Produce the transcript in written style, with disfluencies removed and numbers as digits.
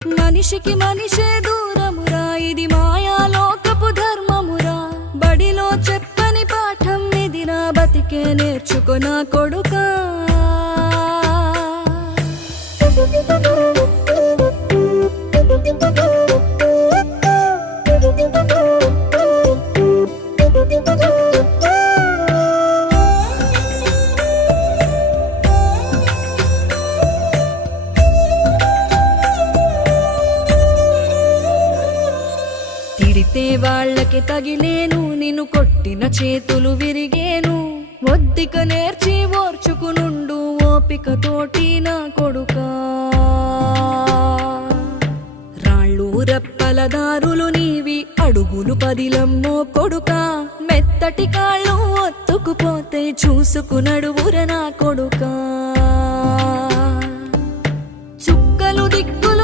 మనిషికి మనిషే దూరమురా, ఇది మాయాలోకపు ధర్మమురా. బడిలో చెప్పని పాఠం ఇదిరా, బతికే నేర్చుకో నా కొడుకా. తిడితే వాళ్ళకి తగిలేను, నిన్ను కొట్టిన చేతులు విరిగేను. ఒద్దిక నేర్చి ఓర్చుకునుండు ఓపికతోటి నా కొడుకా. రాళ్ళు రెప్పల దారులు నీవి, అడుగులు పదిలమ్మో కొడుకా. మెత్తటి కాళ్ళు ఒత్తుకుపోతే చూసుకునడువుర నా కొడుకా.